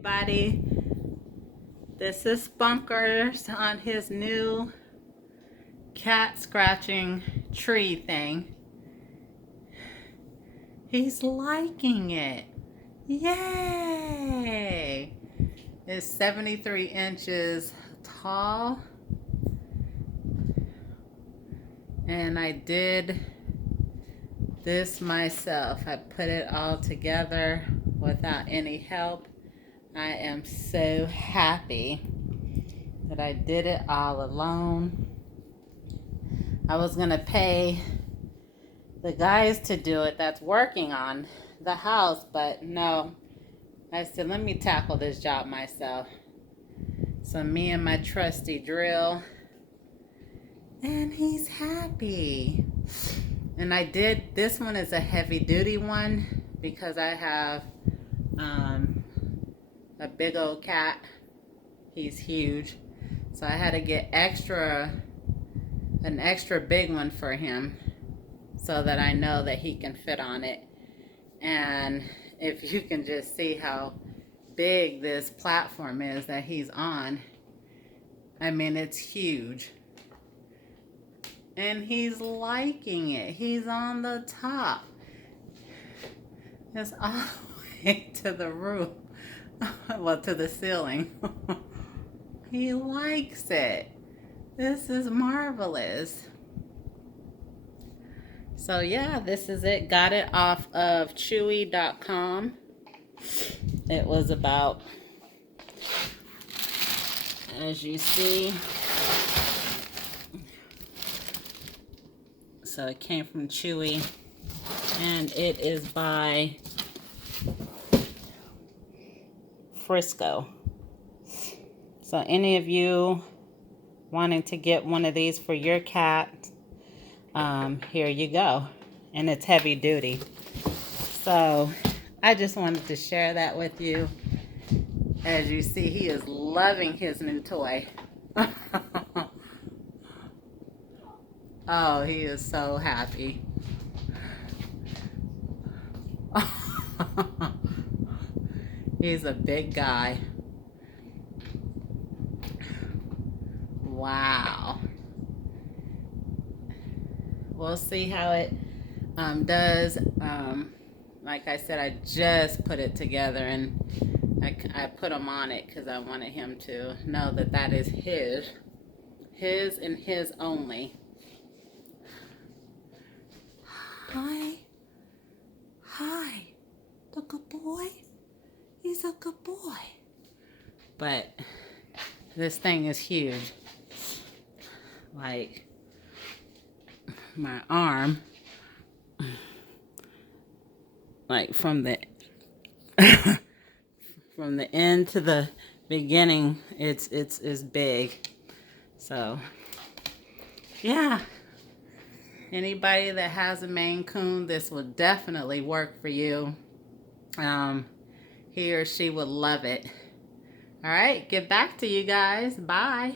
Everybody, this is Spunkers on his new cat scratching tree thing. He's liking it. Yay! It's 73 inches tall. And I did this myself. I put it all together without any help. I am so happy that I did it all alone. I was gonna pay the guys to do it that's working on the house, but no. I said, let me tackle this job myself. So me and my trusty drill, and he's happy. And I did, this one is a heavy duty one because I have a big old cat. He's huge. So I had to get an extra big one for him so that I know that he can fit on it. And if you can just see how big this platform is that he's on, I mean, it's huge. And he's liking it. He's on the top. It's all the way to the roof. Well, to the ceiling. He likes it. This is marvelous. So yeah, this is it. Got it off of chewy.com. It was about, as you see, so it came from Chewy, and it is by Frisco. So any of you wanting to get one of these for your cat, here you go. And it's heavy duty. So I just wanted to share that with you. As you see, he is loving his new toy. Oh, he is so happy. He's a big guy. Wow. We'll see how it does. Like I said, I just put it together, and I put him on it because I wanted him to know that that is his and his only. Hi. Hi. The good boy. He's a good boy. But this thing is huge. Like my arm, like from the from the end to the beginning, it's big. So yeah, anybody that has a Maine Coon, this will definitely work for you. He or she would love it. All right, get back to you guys. Bye.